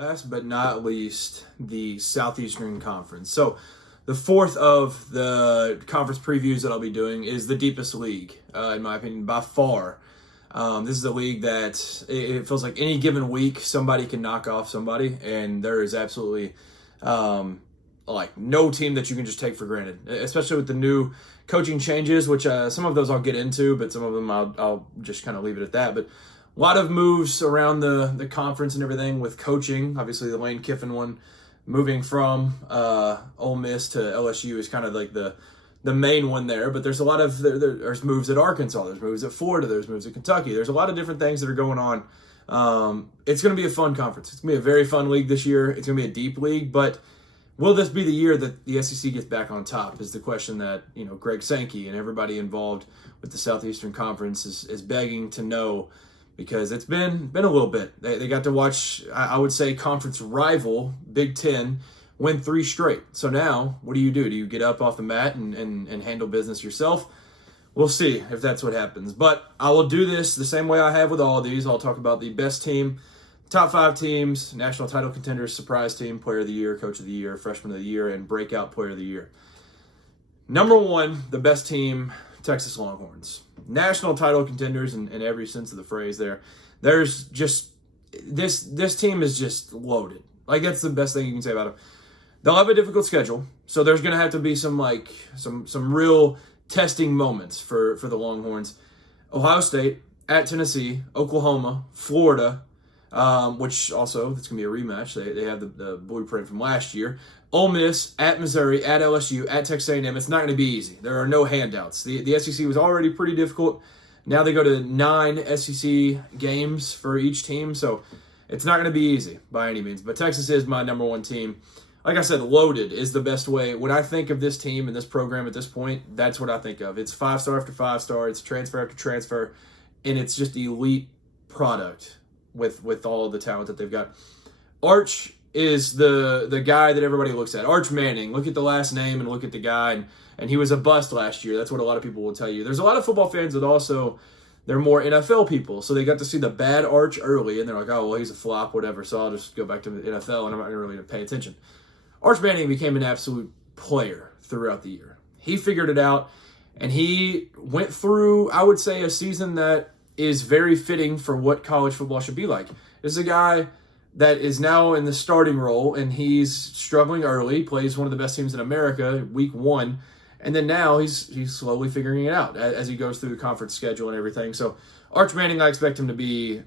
Last but not least, the Southeastern Conference. So the fourth of the conference previews that I'll be doing is the deepest league, in my opinion, by far. This is a league that it feels like any given week somebody can knock off somebody, and there is absolutely no team that you can just take for granted, especially with the new coaching changes, which some of those I'll get into, but some of them I'll just kind of leave it at that. But a lot of moves around the conference and everything with coaching. Obviously, the Lane Kiffin one moving from Ole Miss to LSU is kind of like the main one there. But there's a lot of there's moves at Arkansas, there's moves at Florida, there's moves at Kentucky. There's a lot of different things that are going on. It's going to be a fun conference. It's going to be a very fun league this year. It's going to be a deep league, but will this be the year that the SEC gets back on top is the question that Greg Sankey and everybody involved with the Southeastern Conference is begging to know. Because it's been a little bit. They got to watch, I would say, conference rival, Big Ten, win 3 straight. So now, what do? Do you get up off the mat and handle business yourself? We'll see if that's what happens. But I will do this the same way I have with all of these. I'll talk about the best team, top 5 teams, national title contenders, surprise team, player of the year, coach of the year, freshman of the year, and breakout player of the year. Number 1, the best team, Texas Longhorns. National title contenders in every sense of the phrase there. There's just, this team is just loaded. Like, that's the best thing you can say about them. They'll have a difficult schedule, so there's going to have to be some real testing moments for the Longhorns. Ohio State, at Tennessee, Oklahoma, Florida, which also, it's going to be a rematch. They have the blueprint from last year. Ole Miss, at Missouri, at LSU, at Texas A&M. It's not going to be easy. There are no handouts. The SEC was already pretty difficult. Now they go to 9 SEC games for each team, so it's not going to be easy by any means. But Texas is my number 1 team. Like I said, loaded is the best way. When I think of this team and this program at this point, that's what I think of. It's 5-star after 5-star. It's transfer after transfer, and it's just elite product with all of the talent that they've got. Arch is the guy that everybody looks at. Arch Manning. Look at the last name and look at the guy, and he was a bust last year. That's what a lot of people will tell you. There's a lot of football fans that also, they're more NFL people, so they got to see the bad Arch early, and they're like, oh, well, he's a flop, whatever, so I'll just go back to the NFL, and I'm not really going to pay attention. Arch Manning became an absolute player throughout the year. He figured it out, and he went through, I would say, a season that is very fitting for what college football should be like. This is a guy that is now in the starting role, and he's struggling early, plays one of the best teams in America, week 1, and then now he's slowly figuring it out as he goes through the conference schedule and everything. So Arch Manning, I expect him to be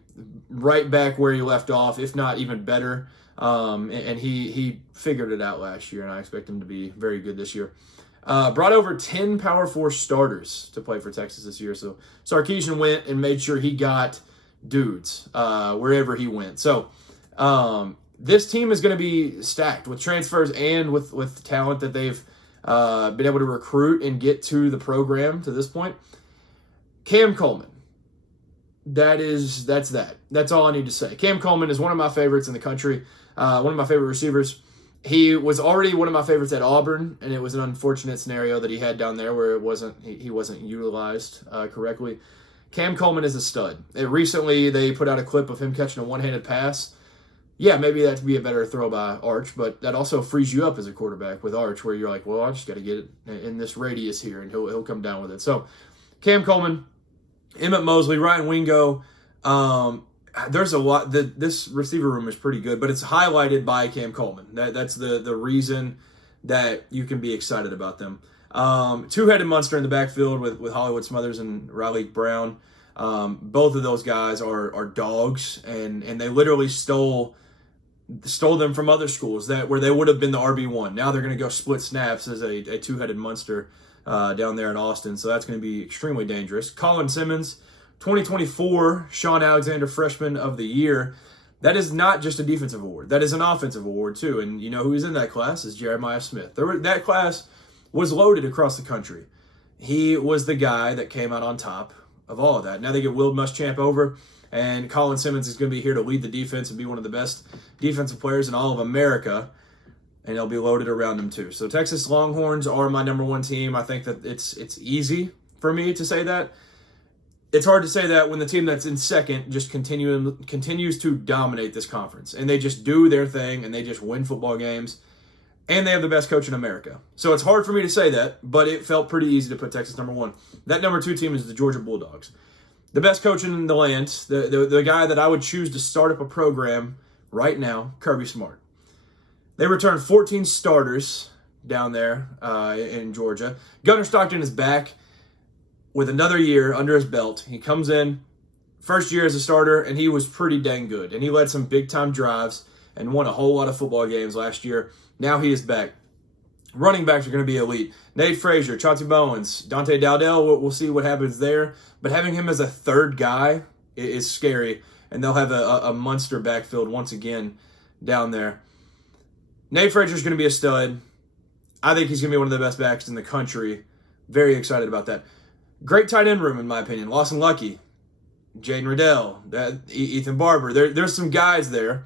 right back where he left off, if not even better, and he figured it out last year, and I expect him to be very good this year. Brought over 10 Power 4 starters to play for Texas this year, so Sarkisian went and made sure he got dudes wherever he went. So this team is going to be stacked with transfers and with talent that they've been able to recruit and get to the program to this point. Cam Coleman. That's that. That's all I need to say. Cam Coleman is one of my favorites in the country, one of my favorite receivers. He was already one of my favorites at Auburn, and it was an unfortunate scenario that he had down there where he wasn't utilized correctly. Cam Coleman is a stud. Recently, they put out a clip of him catching a one-handed pass. Yeah, maybe that'd be a better throw by Arch, but that also frees you up as a quarterback with Arch, where you're like, well, I just got to get it in this radius here, and he'll come down with it. So, Cam Coleman, Emmett Mosley, Ryan Wingo. There's a lot. This receiver room is pretty good, but it's highlighted by Cam Coleman. That's the reason that you can be excited about them. Two-headed monster in the backfield with Hollywood Smothers and Riley Brown. Both of those guys are dogs, and they literally stole them from other schools where they would have been the RB1. Now they're going to go split snaps as a two-headed monster down there in Austin, so that's going to be extremely dangerous. Colin Simmons, 2024 Sean Alexander Freshman of the Year. That is not just a defensive award. That is an offensive award, too. And you know who's in that class is Jeremiah Smith. That class was loaded across the country. He was the guy that came out on top of all of that. Now they get Will Muschamp over, and Colin Simmons is going to be here to lead the defense and be one of the best defensive players in all of America, and they'll be loaded around him, too. So Texas Longhorns are my number 1 team. I think that it's easy for me to say that. it's hard to say that when the team that's in second just continues to dominate this conference. And they just do their thing, and they just win football games. And they have the best coach in America. So it's hard for me to say that, but it felt pretty easy to put Texas number 1. That number 2 team is the Georgia Bulldogs. The best coach in the land, the guy that I would choose to start up a program right now, Kirby Smart. They returned 14 starters down there in Georgia. Gunnar Stockton is back with another year under his belt. He comes in, first year as a starter, and he was pretty dang good. And he led some big-time drives and won a whole lot of football games last year. Now he is back. Running backs are going to be elite. Nate Frazier, Chauncey Bowens, Dante Dowdell, we'll see what happens there. But having him as a third guy is scary, and they'll have a monster backfield once again down there. Nate Frazier is going to be a stud. I think he's going to be one of the best backs in the country. Very excited about that. Great tight end room, in my opinion. Lawson Lucky, Jaden Riddell, Ethan Barber. There's some guys there.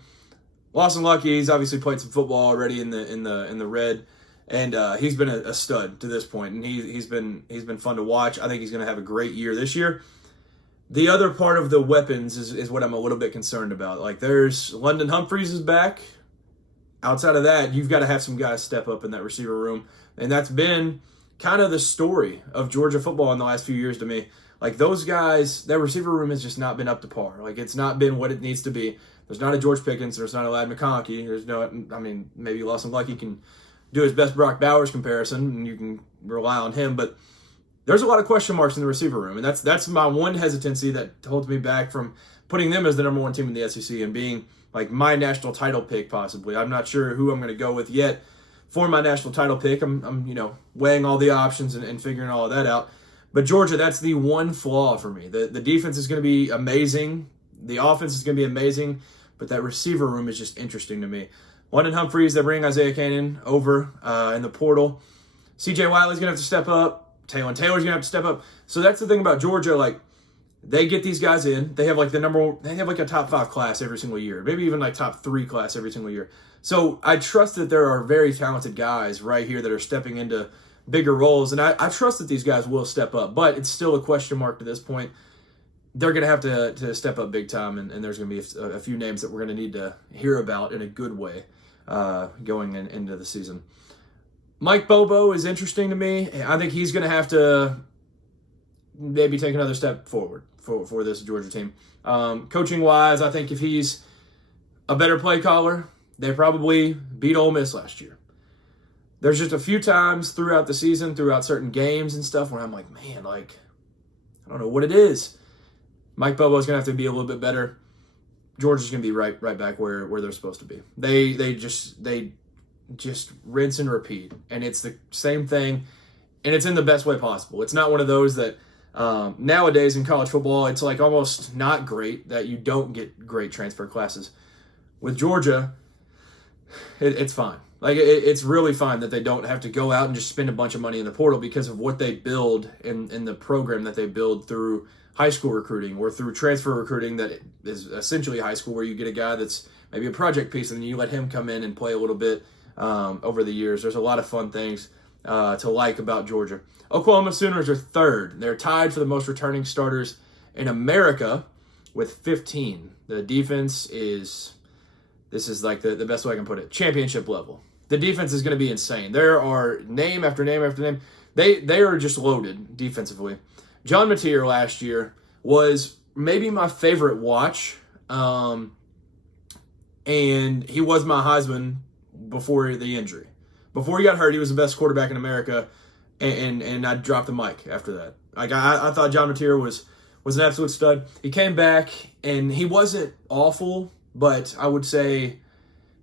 Lawson Lucky, he's obviously played some football already in the red, and he's been a stud to this point, and he's been fun to watch. I think he's going to have a great year this year. The other part of the weapons is what I'm a little bit concerned about. Like, there's London Humphreys is back. Outside of that, you've got to have some guys step up in that receiver room, and that's been kind of the story of Georgia football in the last few years to me. Like, those guys, that receiver room has just not been up to par. Like, it's not been what it needs to be. There's not a George Pickens. There's not a Ladd McConkey. There's no, I mean, maybe Lawson Lucky can do his best Brock Bowers comparison, and you can rely on him. But there's a lot of question marks in the receiver room, and that's my one hesitancy that holds me back from putting them as the number 1 team in the SEC and being like my national title pick possibly. I'm not sure who I'm going to go with yet for my national title pick. I'm weighing all the options and figuring all of that out. But Georgia, that's the one flaw for me. The defense is going to be amazing. The offense is going to be amazing. But that receiver room is just interesting to me. London Humphreys, they bring Isaiah Cannon over in the portal. C.J. Wiley's going to have to step up. Taylor's going to have to step up. So that's the thing about Georgia. Like, they get these guys in. They have like a top 5 class every single year. Maybe even like top 3 class every single year. So I trust that there are very talented guys right here that are stepping into bigger roles. And I trust that these guys will step up. But it's still a question mark to this point. They're going to have to step up big time, and there's going to be a few names that we're going to need to hear about in a good way going into the season. Mike Bobo is interesting to me. I think he's going to have to maybe take another step forward for this Georgia team. Coaching-wise, I think if he's a better play caller, they probably beat Ole Miss last year. There's just a few times throughout the season, throughout certain games and stuff, where I'm like, man, like, I don't know what it is. Mike Bobo's going to have to be a little bit better. Georgia's going to be right back where they're supposed to be. They just rinse and repeat, and it's the same thing, and it's in the best way possible. It's not one of those that nowadays in college football, it's like almost not great that you don't get great transfer classes. With Georgia, it's fine. Like, it's really fine that they don't have to go out and just spend a bunch of money in the portal because of what they build in the program that they build through high school recruiting or through transfer recruiting that is essentially high school, where you get a guy that's maybe a project piece and then you let him come in and play a little bit over the years. There's a lot of fun things to like about Georgia. Oklahoma Sooners are third. They're tied for the most returning starters in America with 15. The defense is, this is like the best way I can put it, championship level. The defense is going to be insane. There are name after name after name. They are just loaded defensively. John Mateer last year was maybe my favorite watch, and he was my Heisman before the injury. Before he got hurt, he was the best quarterback in America, and I dropped the mic after that. Like, I thought John Mateer was an absolute stud. He came back, and he wasn't awful, but I would say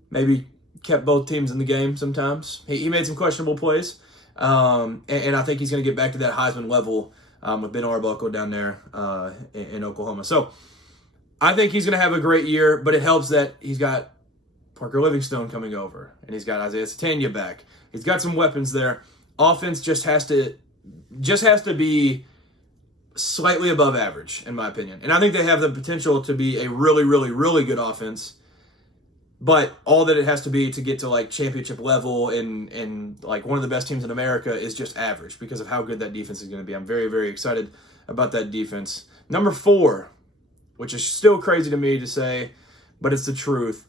maybe kept both teams in the game sometimes. He made some questionable plays, and I think he's going to get back to that Heisman level with Ben Arbuckle down there in Oklahoma. So I think he's going to have a great year, but it helps that he's got Parker Livingstone coming over, and he's got Isaiah Satania back. He's got some weapons there. Offense just has to be slightly above average, in my opinion. And I think they have the potential to be a really, really, really good offense. But all that it has to be to get to like championship level and like one of the best teams in America is just average because of how good that defense is going to be. I'm very, very excited about that defense. Number 4, which is still crazy to me to say, but it's the truth,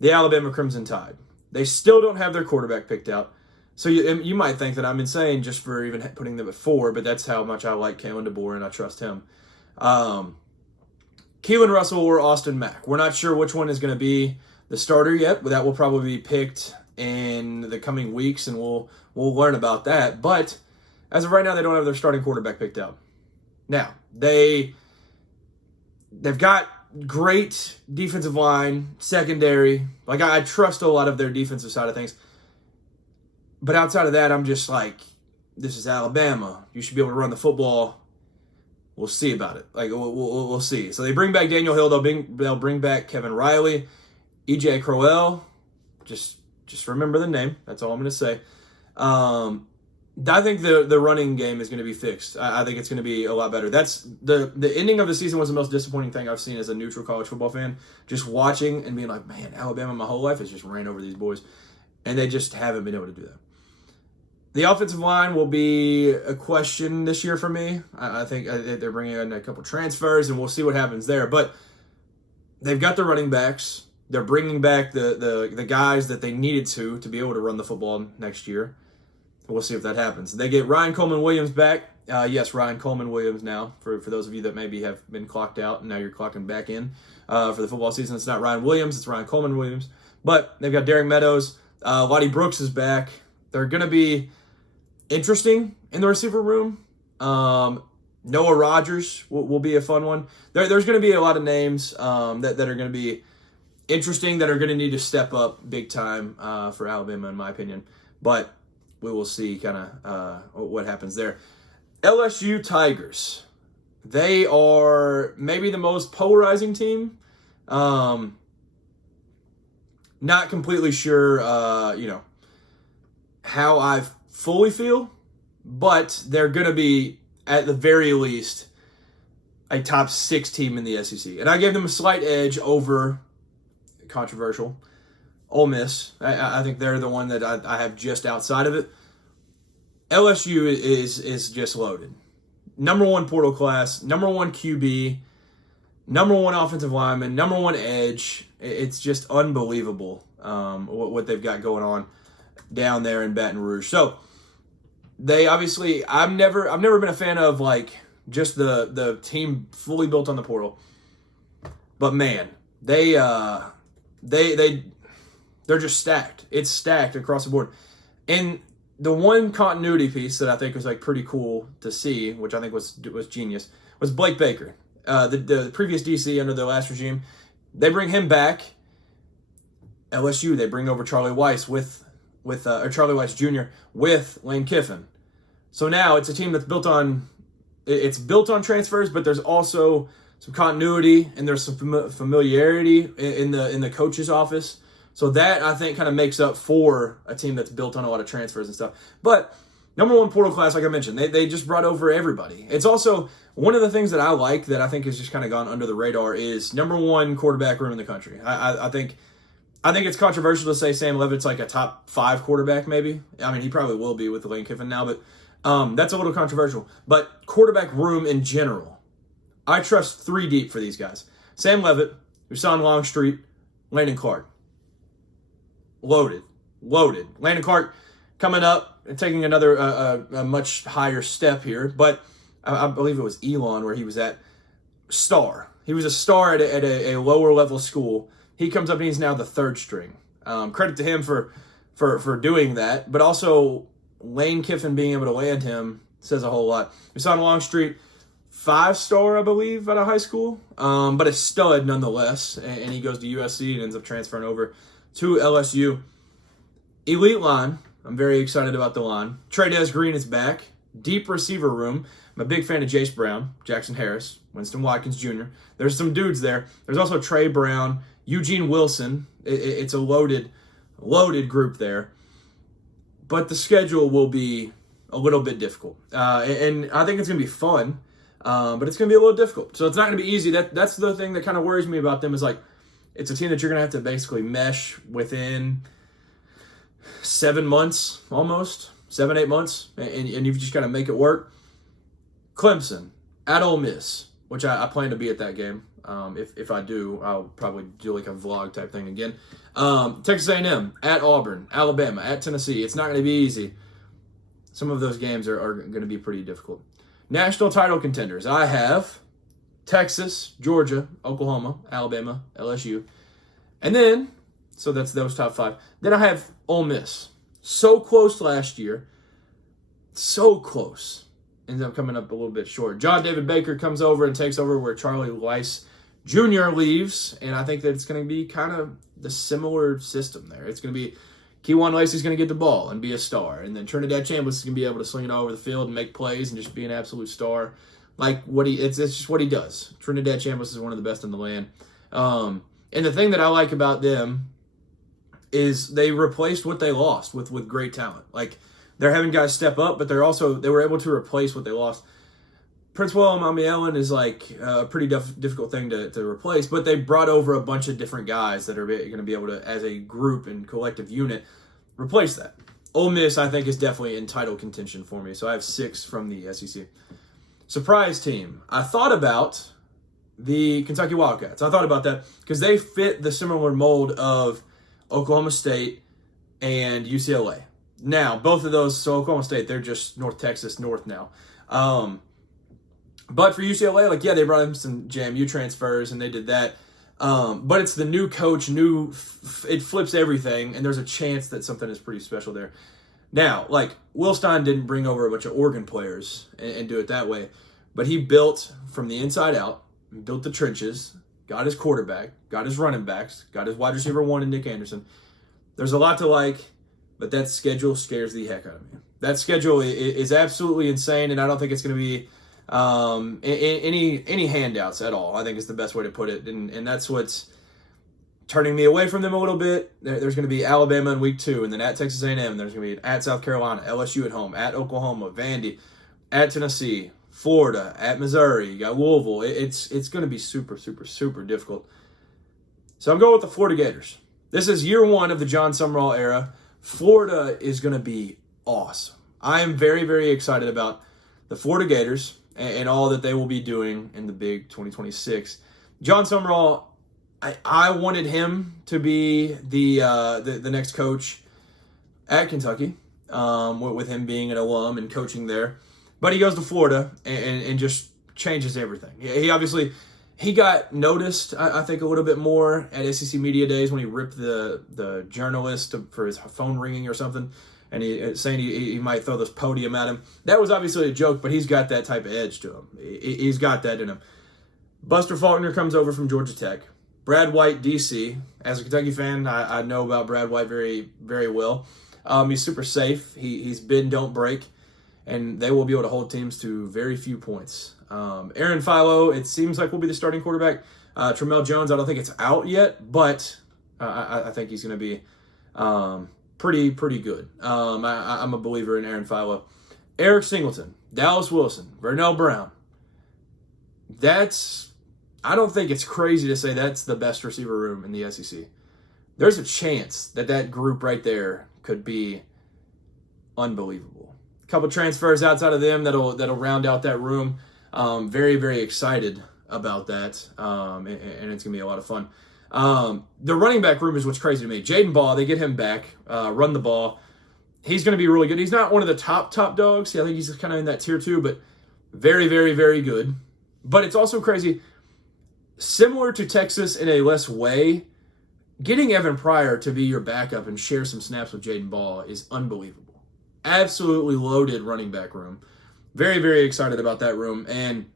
the Alabama Crimson Tide. They still don't have their quarterback picked out. So you might think that I'm insane just for even putting them at 4, but that's how much I like Kalen DeBoer and I trust him. Keelan Russell or Austin Mack. We're not sure which one is going to be the starter yet, but that will probably be picked in the coming weeks, and we'll learn about that. But as of right now, they don't have their starting quarterback picked out. Now, they've got great defensive line, secondary. Like, I trust a lot of their defensive side of things. But outside of that, I'm just like, this is Alabama. You should be able to run the football. We'll see about it. Like, we'll see. So they bring back Daniel Hill. They'll bring back Kevin Riley, E.J. Crowell. Just remember the name. That's all I'm going to say. I think the running game is going to be fixed. I think it's going to be a lot better. That's the ending of the season was the most disappointing thing I've seen as a neutral college football fan. Just watching and being like, man, Alabama my whole life has just ran over these boys. And they just haven't been able to do that. The offensive line will be a question this year for me. I think they're bringing in a couple transfers, and we'll see what happens there. But they've got the running backs. They're bringing back the guys that they needed to be able to run the football next year. We'll see if that happens. They get Ryan Coleman-Williams back. Yes, Ryan Coleman-Williams now, for those of you that maybe have been clocked out, and now you're clocking back in for the football season. It's not Ryan Williams, it's Ryan Coleman-Williams. But they've got Derek Meadows. Lottie Brooks is back. They're going to be interesting in the receiver room. Noah Rogers will be a fun one. There's going to be a lot of names that are going to be interesting, that are going to need to step up big time for Alabama, in my opinion. But we will see kind of what happens there. LSU Tigers. They are maybe the most polarizing team. Not completely sure, how I fully feel, but they're going to be, at the very least, a top 6 team in the SEC. And I give them a slight edge over, controversial, Ole Miss. I think they're the one that I have just outside of it. LSU is just loaded. Number 1 portal class, number 1 QB, number 1 offensive lineman, number 1 edge. It's just unbelievable what they've got going on down there in Baton Rouge. So they obviously, I've never been a fan of like just the team fully built on the portal. But man, they're just stacked. It's stacked across the board. And the one continuity piece that I think was like pretty cool to see, which I think was genius, was Blake Baker. The previous DC under the last regime, they bring him back. LSU, they bring over Charlie Weiss or Charlie Weiss Jr. with Lane Kiffin. So now it's a team that's built on transfers, but there's also some continuity and there's some familiarity in the coach's office. So that, I think, kind of makes up for a team that's built on a lot of transfers and stuff. But number 1 portal class, like I mentioned, they just brought over everybody. It's also one of the things that I like that I think has just kind of gone under the radar is number 1 quarterback room in the country. I think it's controversial to say Sam Leavitt's like a top 5 quarterback, maybe. I mean, he probably will be with Lane Kiffin now, but that's a little controversial. But quarterback room in general, I trust 3 deep for these guys. Sam Leavitt, Rashawn Longstreet, Landon Clark. Loaded. Landon Clark coming up and taking another a much higher step here, but I believe it was Elon where he was at. Star. He was a star at a lower level school. He comes up and he's now the 3rd string. Credit to him for doing that, but also Lane Kiffin being able to land him says a whole lot. Rashawn Longstreet, 5-star, I believe, out of high school, but a stud nonetheless, and he goes to USC and ends up transferring over to LSU. Elite line. I'm very excited about the line. Trey Green is back. Deep receiver room. I'm a big fan of Jace Brown, Jackson Harris, Winston Watkins Jr. There's some dudes there. There's also Trey Brown, Eugene Wilson. It's a loaded group there. But the schedule will be a little bit difficult. And I think it's going to be fun, but it's going to be a little difficult. So it's not going to be easy. That's the thing that kind of worries me about them is like, it's a team that you're going to have to basically mesh within 7 months, almost 7-8 months, and you've just got to make it work. Clemson at Ole Miss. which I plan to be at that game. If I do, I'll probably do like a vlog type thing again. Texas A&M, at Auburn, Alabama, at Tennessee. It's not going to be easy. Some of those games are going to be pretty difficult. National title contenders. I have Texas, Georgia, Oklahoma, Alabama, LSU. And then, so that's those top 5. Then I have Ole Miss. So close last year. So close. Ends up coming up a little bit short. John David Baker comes over and takes over where Charlie Weiss Jr. leaves. And I think that it's going to be kind of the similar system there. It's going to be Keywan Lacey's going to get the ball and be a star. And then Trinidad Chambliss is going to be able to sling it all over the field and make plays and just be an absolute star. Like it's just what he does. Trinidad Chambliss is one of the best in the land. And the thing that I like about them is they replaced what they lost with great talent. Like, they're having guys step up, but they were able to replace what they lost. Prince William Amielin is like a pretty difficult thing to replace, but they brought over a bunch of different guys that are going to be able to, as a group and collective unit, replace that. Ole Miss, I think, is definitely in title contention for me, so I have 6 from the SEC. Surprise team. I thought about the Kentucky Wildcats. I thought about that because they fit the similar mold of Oklahoma State and UCLA. Now, both of those, so Oklahoma State, they're just North Texas North now. But for UCLA, like, yeah, they brought in some JMU transfers, and they did that. But it's the new coach, it flips everything, and there's a chance that something is pretty special there. Now, like, Will Stein didn't bring over a bunch of Oregon players and do it that way, but he built from the inside out, built the trenches, got his quarterback, got his running backs, got his wide receiver 1 in Nick Anderson. There's a lot to like. But that schedule scares the heck out of me. That schedule is absolutely insane, and I don't think it's going to be any handouts at all. I think is the best way to put it, and that's what's turning me away from them a little bit. There's going to be Alabama in week 2, and then at Texas A&M. There's going to be at South Carolina, LSU at home, at Oklahoma, Vandy, at Tennessee, Florida, at Missouri. You got Louisville. It's going to be super, super, super difficult. So I'm going with the Florida Gators. This is year 1 of the John Summerall era. Florida is going to be awesome. I am very, very excited about the Florida Gators and all that they will be doing in the big 2026. John Summerall, I wanted him to be the next coach at Kentucky, with him being an alum and coaching there. But he goes to Florida and just changes everything. He obviously... He got noticed, I think, a little bit more at SEC Media Days when he ripped the journalist for his phone ringing or something, and saying he might throw this podium at him. That was obviously a joke, but he's got that type of edge to him. He's got that in him. Buster Faulkner comes over from Georgia Tech. Brad White, DC. As a Kentucky fan, I know about Brad White very, very well. He's super safe. He's bend, don't break, and they will be able to hold teams to very few points. Aaron Philo, it seems like will be the starting quarterback. Tramel Jones, I don't think it's out yet, but I think he's going to be pretty good. I'm a believer in Aaron Philo. Eric Singleton, Dallas Wilson, Vernell Brown. I don't think it's crazy to say that's the best receiver room in the SEC. There's a chance that group right there could be unbelievable. A couple transfers outside of them that'll round out that room. Very, very excited about that, and it's going to be a lot of fun. The running back room is what's crazy to me. Jaden Ball, they get him back, run the ball. He's going to be really good. He's not one of the top dogs. I think he's kind of in that tier 2, but very, very, very good. But it's also crazy. Similar to Texas in a less way, getting Evan Pryor to be your backup and share some snaps with Jaden Ball is unbelievable. Absolutely loaded running back room. Very, very excited about that room. And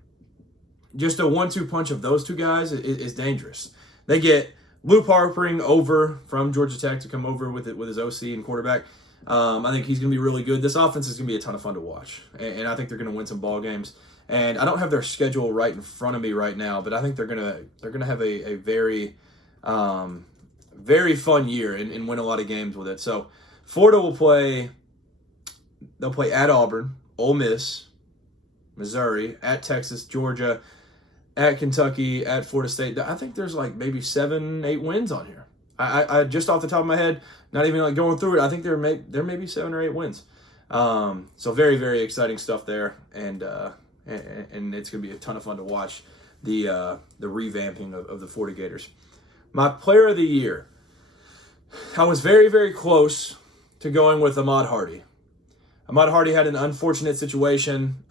just a 1-2 punch of those two guys is dangerous. They get Luke Harpering over from Georgia Tech to come over with his OC and quarterback. I think he's going to be really good. This offense is going to be a ton of fun to watch. And I think they're going to win some ball games. And I don't have their schedule right in front of me right now, but I think they're gonna have a very, very fun year and win a lot of games with it. So Florida they'll play at Auburn, Ole Miss, Missouri, at Texas, Georgia, at Kentucky, at Florida State. I think there's like maybe 7-8 wins on here. I just off the top of my head, not even like going through it, I think there may be 7 or 8 wins. So very, very exciting stuff there, and it's going to be a ton of fun to watch. the revamping of the 40 Gators. My player of the year, I was very, very close to going with Ahmad Hardy. Ahmad Hardy had an unfortunate situation.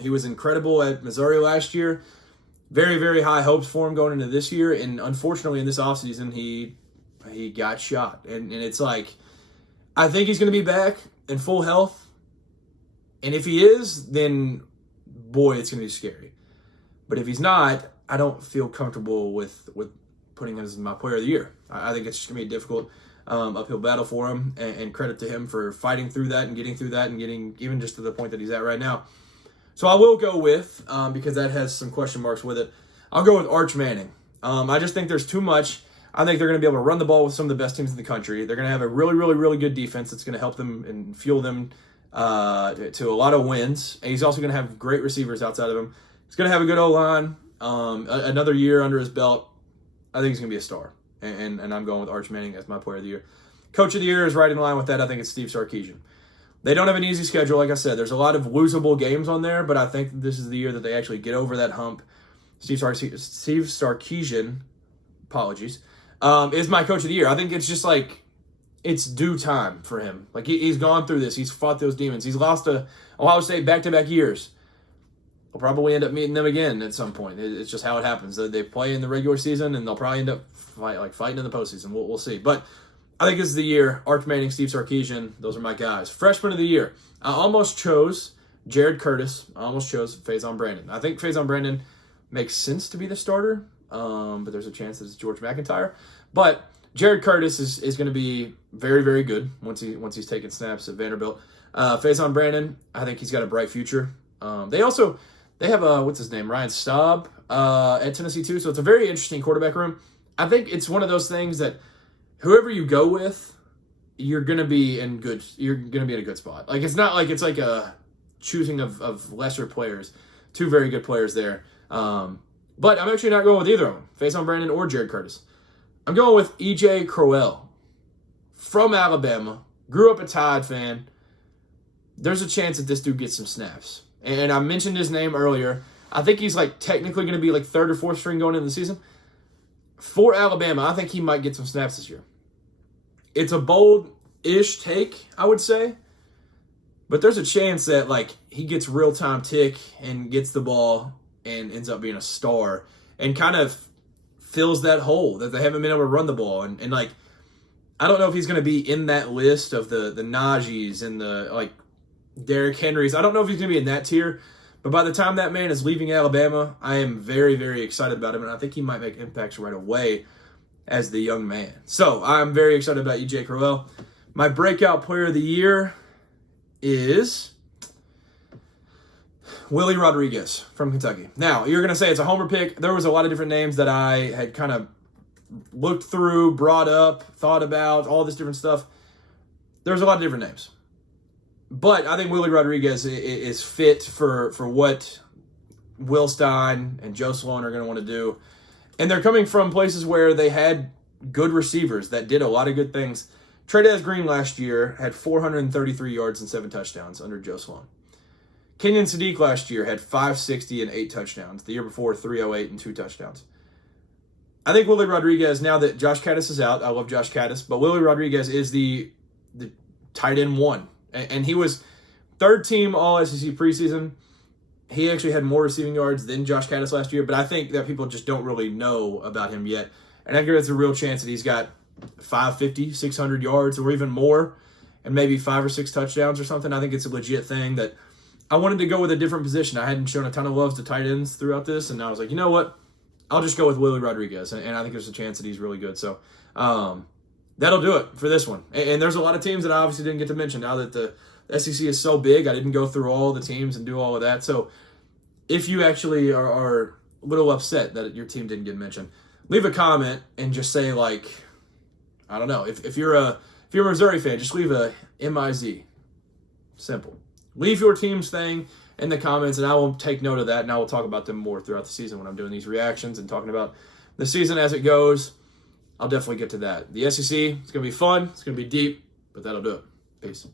He was incredible at Missouri last year. Very, very high hopes for him going into this year. And unfortunately, in this offseason, he got shot. And it's like, I think he's going to be back in full health. And if he is, then, boy, it's going to be scary. But if he's not, I don't feel comfortable with putting him as my player of the year. I think it's just going to be a difficult uphill battle for him, and credit to him for fighting through that and getting through that and getting even just to the point that he's at right now. So I will go with, because that has some question marks with it, I'll go with Arch Manning. I just think there's too much. I think they're going to be able to run the ball with some of the best teams in the country. They're going to have a really, really, really good defense that's going to help them and fuel them to a lot of wins. And he's also going to have great receivers outside of him. He's going to have a good O-line. Another year under his belt. I think he's going to be a star. And I'm going with Arch Manning as my player of the year. Coach of the year is right in line with that. I think it's Steve Sarkisian. They don't have an easy schedule. Like I said, there's a lot of losable games on there, but I think this is the year that they actually get over that hump. Steve Sarkisian, apologies, is my coach of the year. I think it's just like, it's due time for him. Like, he's gone through this. He's fought those demons. He's lost to Ohio State back-to-back years. We'll probably end up meeting them again at some point. It's just how it happens. They play in the regular season, and they'll probably end up fighting in the postseason. We'll see. But I think this is the year. Arch Manning, Steve Sarkisian, those are my guys. Freshman of the year. I almost chose Jared Curtis. I almost chose Faison Brandon. I think Faison Brandon makes sense to be the starter, but there's a chance that it's George McIntyre. But Jared Curtis is going to be very, very good once he's taking snaps at Vanderbilt. Faison Brandon, I think he's got a bright future. They have what's his name, Ryan Staub at Tennessee too. So it's a very interesting quarterback room. I think it's one of those things that whoever you go with, you're gonna be in a good spot. Like, it's not like it's like a choosing of lesser players. Two very good players there. But I'm actually not going with either of them, Faison Brandon or Jared Curtis. I'm going with E.J. Crowell from Alabama. Grew up a Tide fan. There's a chance that this dude gets some snaps. And I mentioned his name earlier. I think he's like technically going to be like third or fourth string going into the season. For Alabama, I think he might get some snaps this year. It's a bold-ish take, I would say. But there's a chance that like he gets real-time tick and gets the ball and ends up being a star and kind of fills that hole that they haven't been able to run the ball. And like, I don't know if he's going to be in that list of the Najees and the like Derrick Henrys. I don't know if he's going to be in that tier, but by the time that man is leaving Alabama, I am very, very excited about him, and I think he might make impacts right away as the young man. So I'm very excited about E.J. Crowell. My breakout player of the year is Willie Rodriguez from Kentucky. Now, you're going to say it's a homer pick. There was a lot of different names that I had kind of looked through, brought up, thought about, all this different stuff. There's a lot of different names. But I think Willie Rodriguez is fit for what Will Stein and Joe Sloan are going to want to do. And they're coming from places where they had good receivers that did a lot of good things. Trey'Dez Green last year had 433 yards and 7 touchdowns under Joe Sloan. Kenyon Sadiq last year had 560 and 8 touchdowns. The year before, 308 and 2 touchdowns. I think Willie Rodriguez, now that Josh Caddis is out, I love Josh Caddis, but Willie Rodriguez is the tight end one. And he was third team All-SEC preseason. He actually had more receiving yards than Josh Caddis last year, but I think that people just don't really know about him yet. And I think there's a real chance that he's got 550, 600 yards or even more, and maybe 5 or 6 touchdowns or something. I think it's a legit thing that I wanted to go with a different position. I hadn't shown a ton of love to tight ends throughout this, and I was like, you know what? I'll just go with Willie Rodriguez, and I think there's a chance that he's really good. So, that'll do it for this one. And there's a lot of teams that I obviously didn't get to mention now that the SEC is so big. I didn't go through all the teams and do all of that. So if you actually are a little upset that your team didn't get mentioned, leave a comment and just say, like, I don't know. If you're a Missouri fan, just leave a MIZ. Simple. Leave your team's thing in the comments, and I will take note of that, and I will talk about them more throughout the season when I'm doing these reactions and talking about the season as it goes. I'll definitely get to that. The SEC, it's going to be fun. It's going to be deep, but that'll do it. Peace.